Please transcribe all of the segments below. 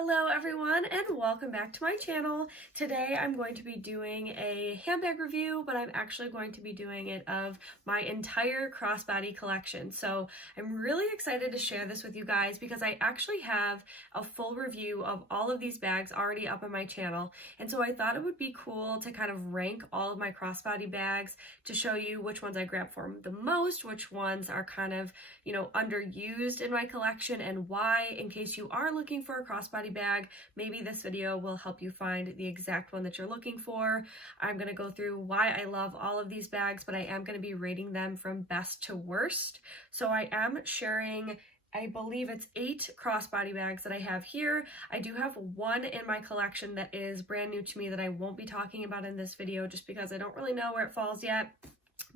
Hello everyone and welcome back to my channel. Today I'm going to be doing a handbag review, but I'm actually going to be doing it of my entire crossbody collection. So I'm really excited to share this with you guys because I actually have a full review of all of these bags already up on my channel. And so I thought it would be cool to kind of rank all of my crossbody bags to show you which ones I grab for the most, which ones are kind of, underused in my collection and why, in case you are looking for a crossbody bag. Maybe this video will help you find the exact one that you're looking for. I'm going to go through why I love all of these bags, but I am going to be rating them from best to worst. So I am sharing, I believe it's 8 crossbody bags that I have here. I do have one in my collection that is brand new to me that I won't be talking about in this video just because I don't really know where it falls yet.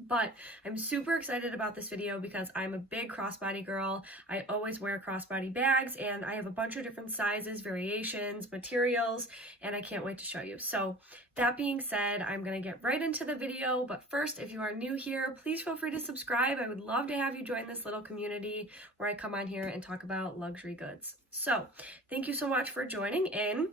But I'm super excited about this video because I'm a big crossbody girl. I always wear crossbody bags and I have a bunch of different sizes, variations, materials, and I can't wait to show you. So that being said, I'm going to get right into the video. But first, if you are new here, please feel free to subscribe. I would love to have you join this little community where I come on here and talk about luxury goods. So thank you so much for joining in.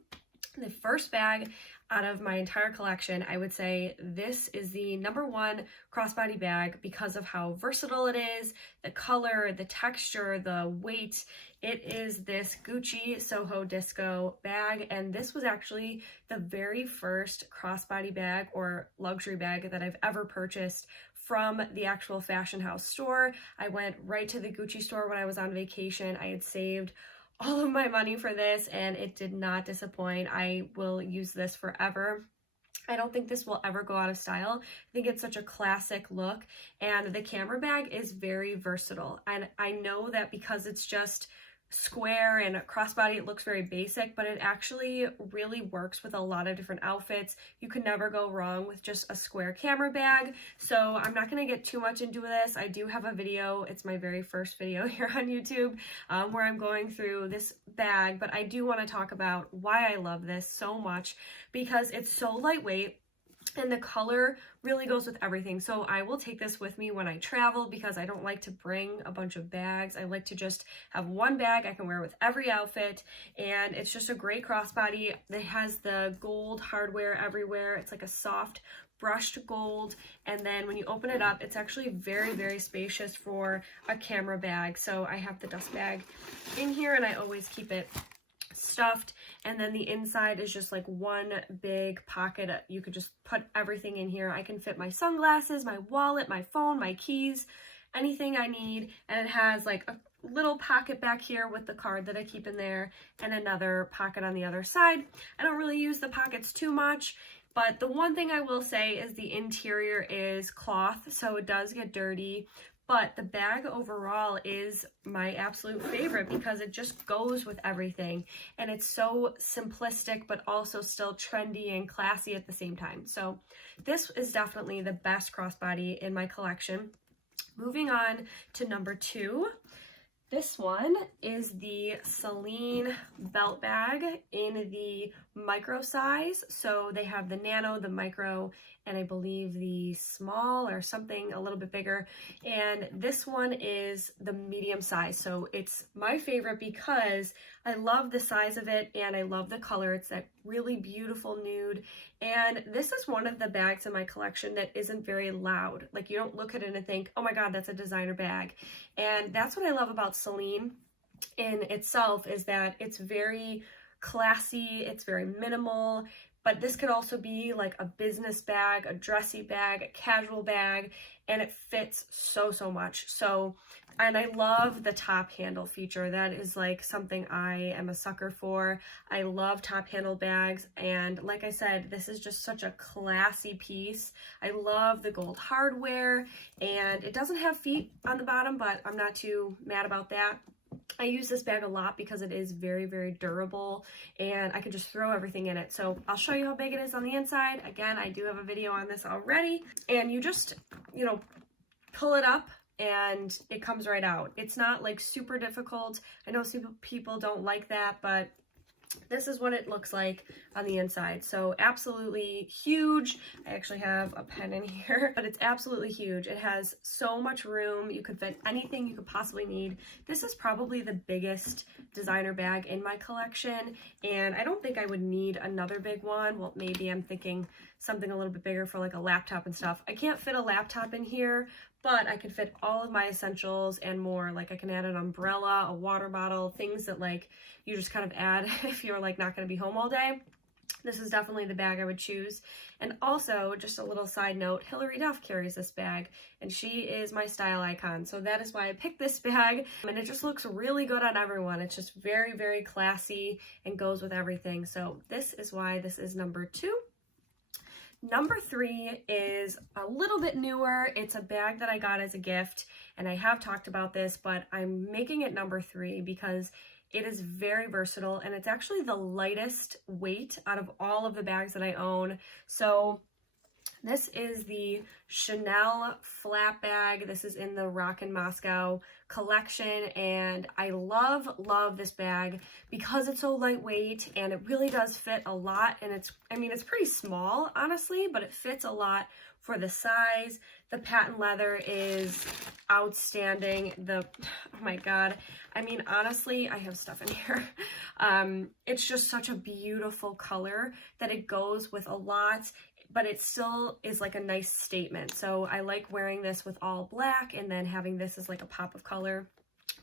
The first bag out of my entire collection, I would say this is the #1 crossbody bag because of how versatile it is, the color, the texture, the weight. It is this Gucci Soho Disco bag, and this was actually the very first crossbody bag or luxury bag that I've ever purchased from the actual fashion house store. I went right to the Gucci store when I was on vacation. I had saved all of my money for this and it did not disappoint. I will use this forever. I don't think this will ever go out of style. I think it's such a classic look, and the camera bag is very versatile. And I know that because it's just square and a crossbody, it looks very basic, but it actually really works with a lot of different outfits. You can never go wrong with just a square camera bag. So I'm not going to get too much into this. I do have a video, it's my very first video here on YouTube, where I'm going through this bag, but I do want to talk about why I love this so much because it's so lightweight. And the color really goes with everything. So I will take this with me when I travel because I don't like to bring a bunch of bags. I like to just have one bag I can wear with every outfit. And it's just a great crossbody. It has the gold hardware everywhere. It's like a soft brushed gold. And then when you open it up, it's actually very, very spacious for a camera bag. So I have the dust bag in here and I always keep it stuffed, and then the inside is just like one big pocket. You could just put everything in here. I can fit my sunglasses, my wallet, my phone, my keys, anything I need. And it has like a little pocket back here with the card that I keep in there and another pocket on the other side. I don't really use the pockets too much, but the one thing I will say is the interior is cloth, so it does get dirty. But the bag overall is my absolute favorite because it just goes with everything. And it's so simplistic, but also still trendy and classy at the same time. So this is definitely the best crossbody in my collection. Moving on to #2. This one is the Celine belt bag in the micro size. So they have the nano, the micro, and I believe the small or something a little bit bigger. And this one is the medium size. So it's my favorite because I love the size of it and I love the color. It's that really beautiful nude. And this is one of the bags in my collection that isn't very loud. Like you don't look at it and think, oh my God, that's a designer bag. And that's what I love about Celine in itself, is that it's very classy, it's very minimal, but this could also be like a business bag, a dressy bag, a casual bag, and it fits so much. So, and I love the top handle feature. That is like something I am a sucker for. I love top handle bags, and like I said, this is just such a classy piece. I love the gold hardware, and it doesn't have feet on the bottom, but I'm not too mad about that. I use this bag a lot because it is very, very durable and I can just throw everything in it. So I'll show you how big it is on the inside. Again, I do have a video on this already, and you just, pull it up and it comes right out. It's not like super difficult. I know some people don't like that, but this is what it looks like on the inside. So absolutely huge. I actually have a pen in here, but it's absolutely huge. It has so much room. You could fit anything you could possibly need. This is probably the biggest designer bag in my collection, and I don't think I would need another big one. Well, maybe I'm thinking something a little bit bigger for like a laptop and stuff. I can't fit a laptop in here, but I could fit all of my essentials and more. Like I can add an umbrella, a water bottle, things that like you just kind of add if you're like not going to be home all day. This is definitely the bag I would choose. And also, just a little side note, Hilary Duff carries this bag, and she is my style icon. So that is why I picked this bag, and it just looks really good on everyone. It's just very, very classy and goes with everything. So this is why this is number 2. Number 3 is a little bit newer. It's a bag that I got as a gift, and I have talked about this, but I'm making it number 3 because it is very versatile, and it's actually the lightest weight out of all of the bags that I own. So this is the Chanel flat bag. This is in the Rockin' Moscow collection, and I love this bag because it's so lightweight and it really does fit a lot. And it's pretty small, honestly, but it fits a lot for the size. The patent leather is outstanding. Oh my God. I mean, honestly, I have stuff in here. It's just such a beautiful color that it goes with a lot, but it still is like a nice statement. So I like wearing this with all black and then having this as like a pop of color.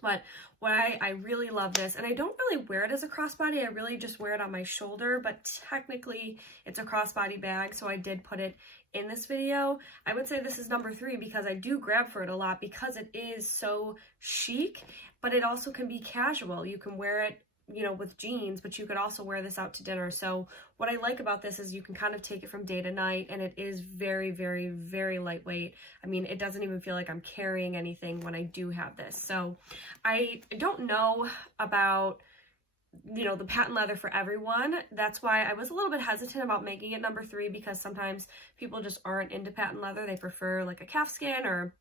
But why I really love this, and I don't really wear it as a crossbody, I really just wear it on my shoulder, but technically it's a crossbody bag, so I did put it in this video. I would say this is number 3 because I do grab for it a lot because it is so chic, but it also can be casual. You can wear it, you know, with jeans, but you could also wear this out to dinner. So what I like about this is you can kind of take it from day to night, and it is very, very, very lightweight. I mean, it doesn't even feel like I'm carrying anything when I do have this. So I don't know about, you know, the patent leather for everyone. That's why I was a little bit hesitant about making it number 3, because sometimes people just aren't into patent leather. They prefer like a calfskin or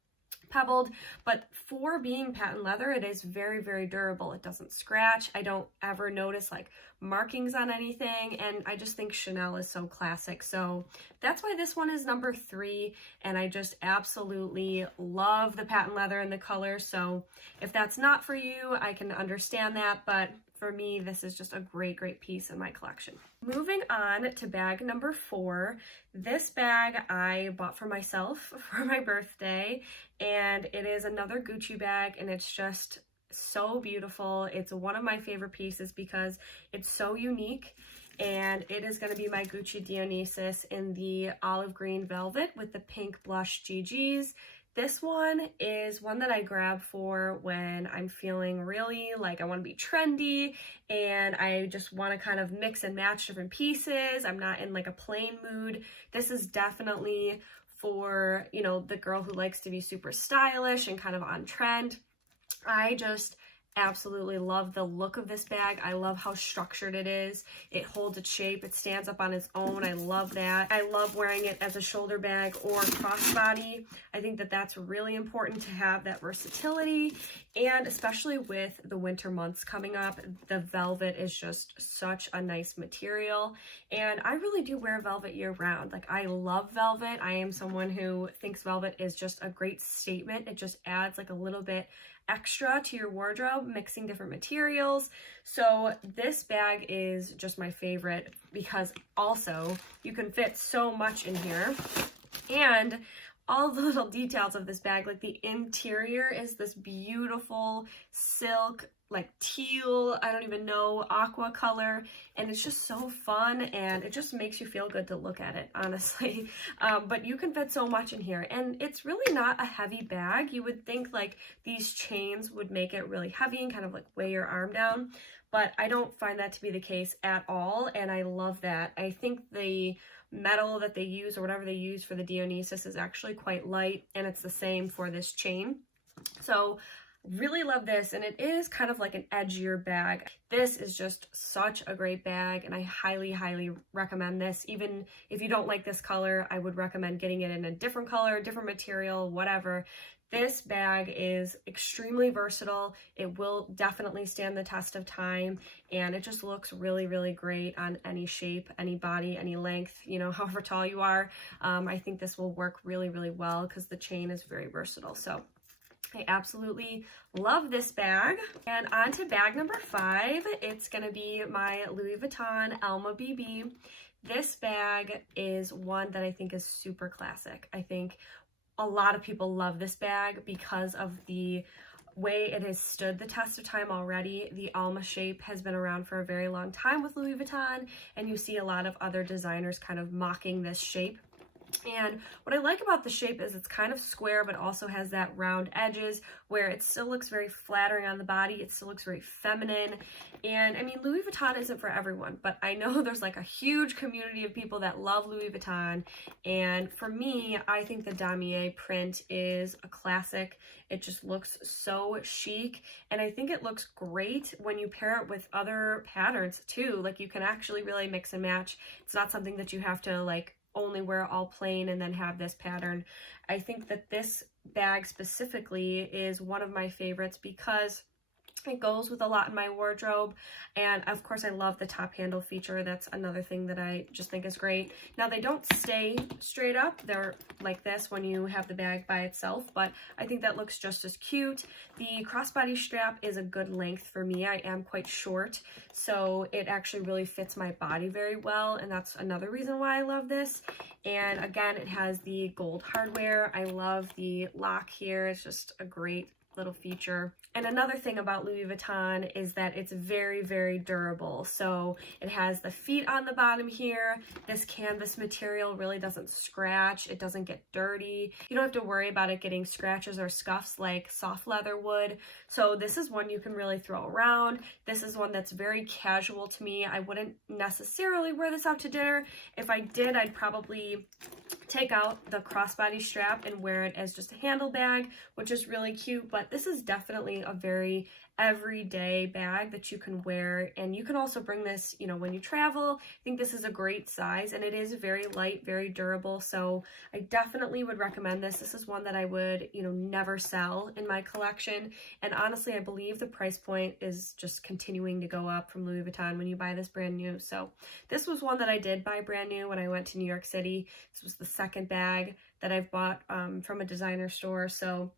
pebbled, but for being patent leather, it is very, very durable. It doesn't scratch. I don't ever notice like markings on anything, and I just think Chanel is so classic. So that's why this one is number 3, and I just absolutely love the patent leather and the color. So if that's not for you, I can understand that, but for me, this is just a great, great piece in my collection. Moving on to bag number 4. This bag I bought for myself for my birthday, and it is another Gucci bag, and it's just so beautiful. It's one of my favorite pieces because it's so unique, and it is going to be my Gucci Dionysus in the olive green velvet with the pink blush GGs. This one is one that I grab for when I'm feeling really like I want to be trendy and I just want to kind of mix and match different pieces. I'm not in like a plain mood. This is definitely for, you know, the girl who likes to be super stylish and kind of on trend. I just absolutely love the look of this bag. I love how structured it is. It holds its shape. It stands up on its own. I love that. I love wearing it as a shoulder bag or crossbody. I think that that's really important to have that versatility, and especially with the winter months coming up, the velvet is just such a nice material, and I really do wear velvet year round. Like, I love velvet. I am someone who thinks velvet is just a great statement. It just adds like a little bit extra to your wardrobe, mixing different materials. So this bag is just my favorite because also you can fit so much in here, and all the little details of this bag, like the interior is this beautiful silk, like teal, I don't even know, aqua color, and it's just so fun, and it just makes you feel good to look at it, honestly. But you can fit so much in here, and it's really not a heavy bag. You would think like these chains would make it really heavy and kind of like weigh your arm down, but I don't find that to be the case at all, and I love that. I think the metal that they use or whatever they use for the Dionysus is actually quite light, and it's the same for this chain. So really love this, and it is kind of like an edgier bag. This is just such a great bag, and I highly, highly recommend this. Even if you don't like this color, I would recommend getting it in a different color, different material, whatever. This bag is extremely versatile. It will definitely stand the test of time, and it just looks really, really great on any shape, any body, any length, you know, however tall you are. I think this will work really, really well because the chain is very versatile. So I absolutely love this bag. And on to bag number 5. It's gonna be my Louis Vuitton Alma BB. This bag is one that I think is super classic. I think a lot of people love this bag because of the way it has stood the test of time already. The alma shape has been around for a very long time with Louis Vuitton, and you see a lot of other designers kind of mocking this shape. And what I like about the shape is it's kind of square, but also has that round edges where it still looks very flattering on the body. It still looks very feminine. And I mean, Louis Vuitton isn't for everyone, but I know there's like a huge community of people that love Louis Vuitton. And for me, I think the damier print is a classic. It just looks so chic. And I think it looks great when you pair it with other patterns too. Like you can actually really mix and match. It's not something that you have to like only wear all plain and then have this pattern. I think that this bag specifically is one of my favorites because it goes with a lot in my wardrobe, and of course I love the top handle feature. That's another thing that I just think is great. Now they don't stay straight up, they're like this when you have the bag by itself, but I think that looks just as cute. The crossbody strap is a good length for me. I am quite short, so it actually really fits my body very well, and that's another reason why I love this. And again, it has the gold hardware. I love the lock here. It's just a great little feature. And another thing about Louis Vuitton is that it's very, very durable. So it has the feet on the bottom here. This canvas material really doesn't scratch. It doesn't get dirty. You don't have to worry about it getting scratches or scuffs like soft leather would. So this is one you can really throw around. This is one that's very casual to me. I wouldn't necessarily wear this out to dinner. If I did, I'd probably take out the crossbody strap and wear it as just a handle bag, which is really cute. But this is definitely a very everyday bag that you can wear, and you can also bring this, you know, when you travel. I think this is a great size, and it is very light, very durable, so I definitely would recommend this. This is one that I would, you know, never sell in my collection, and honestly I believe the price point is just continuing to go up from Louis Vuitton when you buy this brand new. So this was one that I did buy brand new when I went to New York City. This was the second bag that I've bought from a designer store, so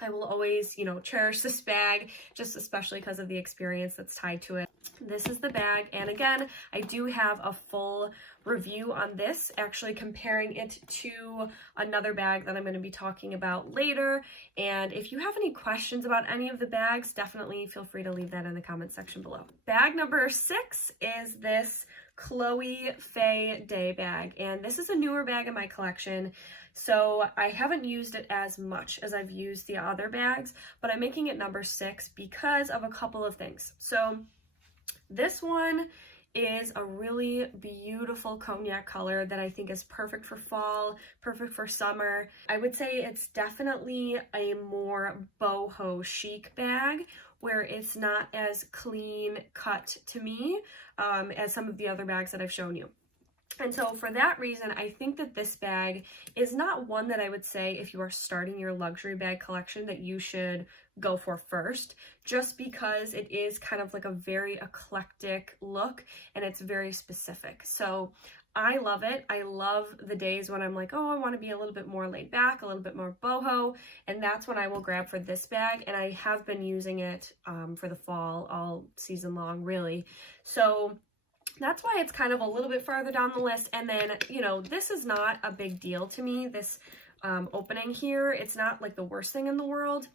I will always, you know, cherish this bag, just especially because of the experience that's tied to it. This is the bag, and again, I do have a full review on this, actually comparing it to another bag that I'm going to be talking about later. And if you have any questions about any of the bags, definitely feel free to leave that in the comment section below. Bag number 6 is this Chloe Faye Day bag, and this is a newer bag in my collection. So I haven't used it as much as I've used the other bags, but I'm making it number 6 because of a couple of things. So this one is a really beautiful cognac color that I think is perfect for fall, perfect for summer. I would say it's definitely a more boho chic bag, where it's not as clean cut to me as some of the other bags that I've shown you. And so for that reason, I think that this bag is not one that I would say if you are starting your luxury bag collection that you should go for first, just because it is kind of like a very eclectic look and it's very specific. So I love it. I love the days when I'm like, oh, I want to be a little bit more laid back, a little bit more boho, and that's when I will grab for this bag. And I have been using it for the fall all season long, really. So that's why it's kind of a little bit farther down the list. And then, you know, this is not a big deal to me, this opening here. It's not like the worst thing in the world.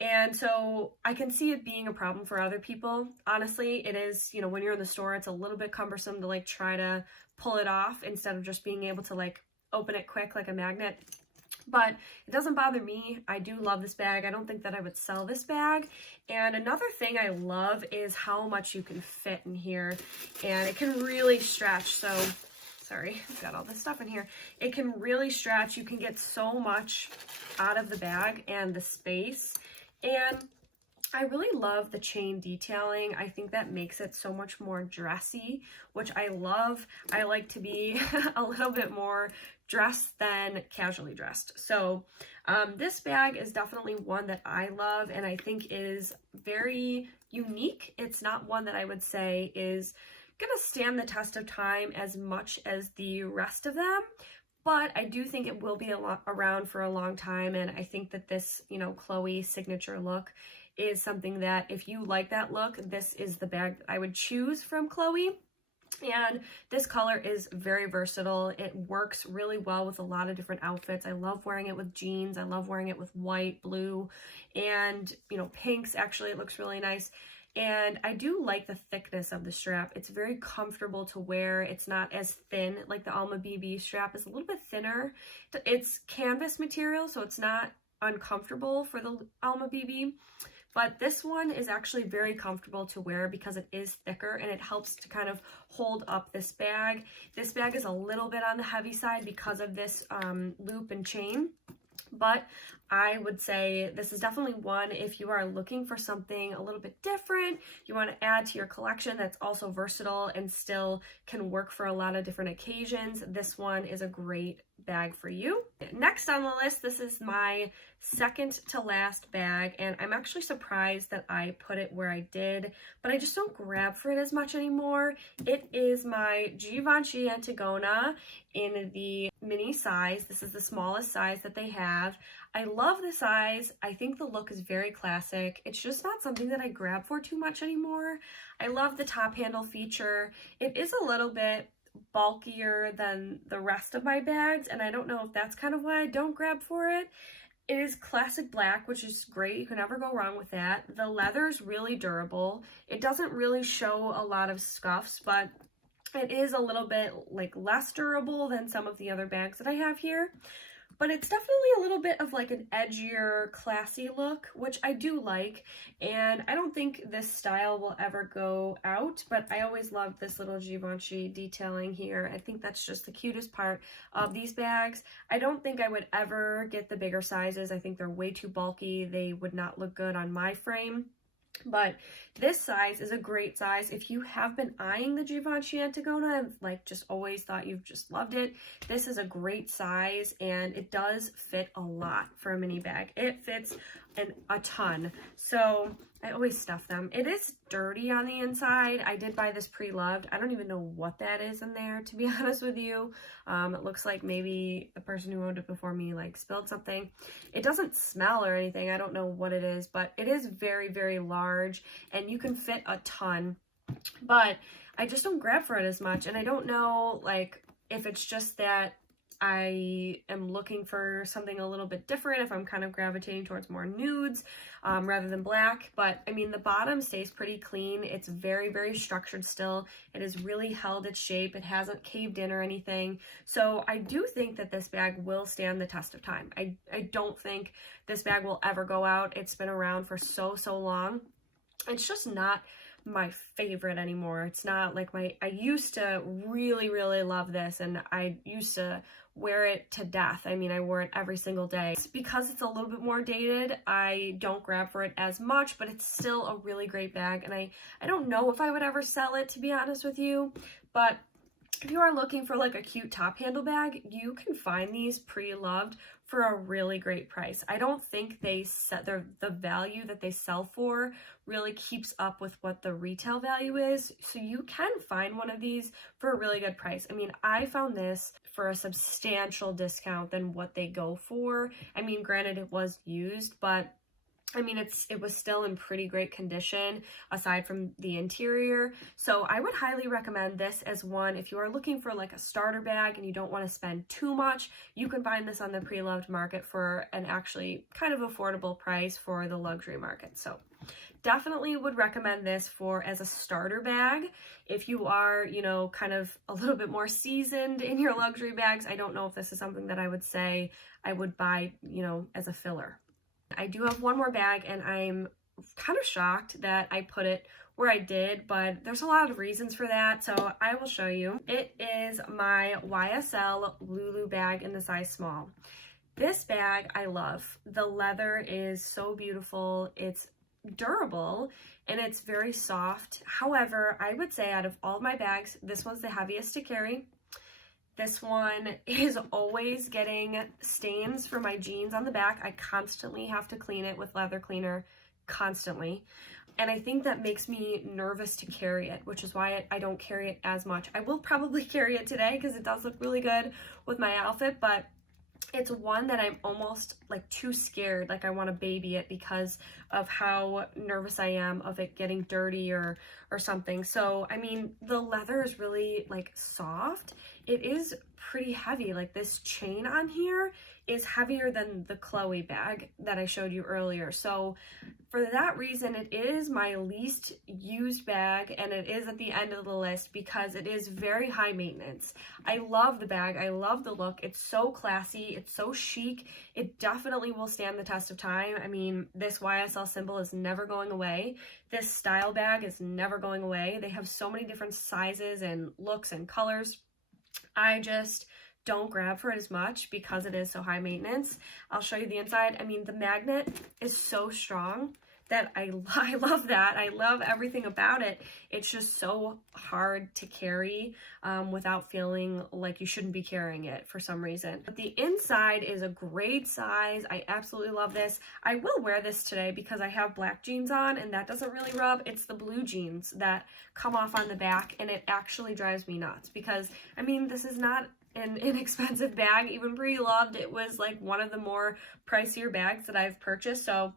And so I can see it being a problem for other people. Honestly, it is, you know, when you're in the store, it's a little bit cumbersome to like try to pull it off instead of just being able to like open it quick like a magnet. But it doesn't bother me. I do love this bag. I don't think that I would sell this bag. And another thing I love is how much you can fit in here. And it can really stretch. So, sorry, I've got all this stuff in here. It can really stretch. You can get so much out of the bag and the space. And I really love the chain detailing. I think that makes it so much more dressy, which I love. I like to be a little bit more dressed than casually dressed. So this bag is definitely one that I love and I think is very unique. It's not one that I would say is gonna stand the test of time as much as the rest of them, but I do think it will be around for a long time. And I think that this, you know, Chloe signature look is something that if you like that look, this is the bag that I would choose from Chloe. And this color is very versatile. It works really well with a lot of different outfits. I love wearing it with jeans. I love wearing it with white, blue, and, you know, pinks. Actually, it looks really nice. And I do like the thickness of the strap. It's very comfortable to wear. It's not as thin, like the Alma BB strap is a little bit thinner. It's canvas material, so it's not uncomfortable for the Alma BB. But this one is actually very comfortable to wear because it is thicker and it helps to kind of hold up this bag. This bag is a little bit on the heavy side because of this loop and chain. But I would say this is definitely one if you are looking for something a little bit different, you want to add to your collection that's also versatile and still can work for a lot of different occasions. This one is a great bag for you. Next on the list, this is my second to last bag, and I'm actually surprised that I put it where I did, but I just don't grab for it as much anymore. It is my Givenchy Antigona in the mini size. This is the smallest size that they have. I love the size. I think the look is very classic. It's just not something that I grab for too much anymore. I love the top handle feature. It is a little bit bulkier than the rest of my bags, and I don't know if that's kind of why I don't grab for it. It is classic black, which is great. You can never go wrong with that. The leather is really durable. It doesn't really show a lot of scuffs, but it is a little bit like less durable than some of the other bags that I have here. But it's definitely a little bit of like an edgier, classy look, which I do like. And I don't think this style will ever go out, but I always love this little Givenchy detailing here. I think that's just the cutest part of these bags. I don't think I would ever get the bigger sizes. I think they're way too bulky. They would not look good on my frame. But this size is a great size. If you have been eyeing the Givenchy Antigona and like just always thought you've just loved it, this is a great size and it does fit a lot for a mini bag. It fits a ton. So I always stuff them. It is dirty on the inside. I did buy this pre-loved. I don't even know what that is in there, to be honest with you. It looks like maybe the person who owned it before me like spilled something. It doesn't smell or anything. I don't know what it is, but it is very, very large and you can fit a ton. But I just don't grab for it as much. And I don't know like if it's just that I am looking for something a little bit different, if I'm kind of gravitating towards more nudes rather than black. But I mean, the bottom stays pretty clean. It's very, very structured still. It has really held its shape. It hasn't caved in or anything. So I do think that this bag will stand the test of time. I don't think this bag will ever go out. It's been around for so long. It's just not my favorite anymore. It's not like I used to really, really love this and I used to wear it to death. I mean, I wore it every single day. It's because it's a little bit more dated, I don't grab for it as much, but it's still a really great bag. And I don't know if I would ever sell it, to be honest with you, but if you are looking for like a cute top handle bag, you can find these pre-loved for a really great price. I don't think they set the value that they sell for really keeps up with what the retail value is. So you can find one of these for a really good price. I mean, I found this for a substantial discount than what they go for. I mean, granted it was used, but I mean, it was still in pretty great condition aside from the interior. So I would highly recommend this as one. If you are looking for like a starter bag and you don't want to spend too much, you can find this on the pre-loved market for an actually kind of affordable price for the luxury market. So definitely would recommend this as a starter bag. If you are, you know, kind of a little bit more seasoned in your luxury bags, I don't know if this is something that I would say I would buy, you know, as a filler. I do have one more bag and I'm kind of shocked that I put it where I did, but there's a lot of reasons for that, so I will show you. It is my YSL Lulu bag in the size small. This bag I love. The leather is so beautiful. It's durable and it's very soft. However, I would say out of all of my bags, this one's the heaviest to carry. This one is always getting stains from my jeans on the back. I constantly have to clean it with leather cleaner, constantly. And I think that makes me nervous to carry it, which is why I don't carry it as much. I will probably carry it today because it does look really good with my outfit, but it's one that I'm almost like too scared, like I want to baby it because of how nervous I am of it getting dirty or something. So, I mean, the leather is really like soft. It is pretty heavy. Like this chain on here is heavier than the Chloe bag that I showed you earlier. So for that reason, it is my least used bag and it is at the end of the list because it is very high maintenance. I love the bag. I love the look. It's so classy. It's so chic. It definitely will stand the test of time. I mean, this YSL symbol is never going away. This style bag is never going away. They have so many different sizes and looks and colors. I just don't grab for it as much because it is so high maintenance. I'll show you the inside. I mean, the magnet is so strong that I love that. I love everything about it. It's just so hard to carry without feeling like you shouldn't be carrying it for some reason. But the inside is a great size. I absolutely love this. I will wear this today because I have black jeans on and that doesn't really rub. It's the blue jeans that come off on the back and it actually drives me nuts because, I mean, this is not an inexpensive bag. Even pre-loved, it was like one of the more pricier bags that I've purchased. So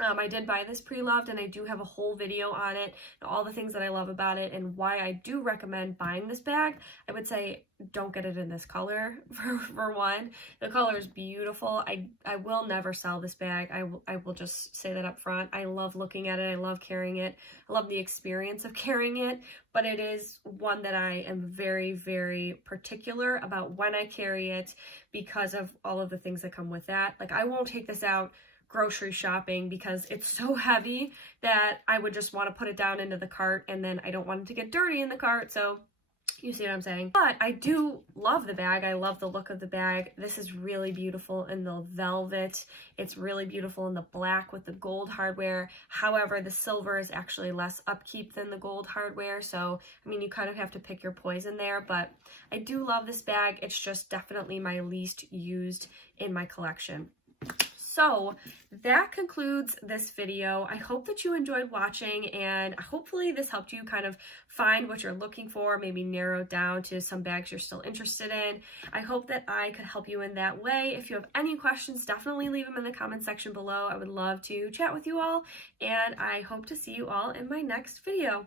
I did buy this pre-loved and I do have a whole video on it, all the things that I love about it and why I do recommend buying this bag. I would say don't get it in this color for one. The color is beautiful. I will never sell this bag. I will just say that up front. I love looking at it. I love carrying it. I love the experience of carrying it, but it is one that I am very, very particular about when I carry it because of all of the things that come with that. Like I won't take this out grocery shopping because it's so heavy that I would just want to put it down into the cart and then I don't want it to get dirty in the cart. So you see what I'm saying? But I do love the bag. I love the look of the bag. This is really beautiful in the velvet. It's really beautiful in the black with the gold hardware. However, the silver is actually less upkeep than the gold hardware. So, I mean, you kind of have to pick your poison there, but I do love this bag. It's just definitely my least used in my collection. So that concludes this video. I hope that you enjoyed watching and hopefully this helped you kind of find what you're looking for, maybe narrow down to some bags you're still interested in. I hope that I could help you in that way. If you have any questions, definitely leave them in the comment section below. I would love to chat with you all and I hope to see you all in my next video.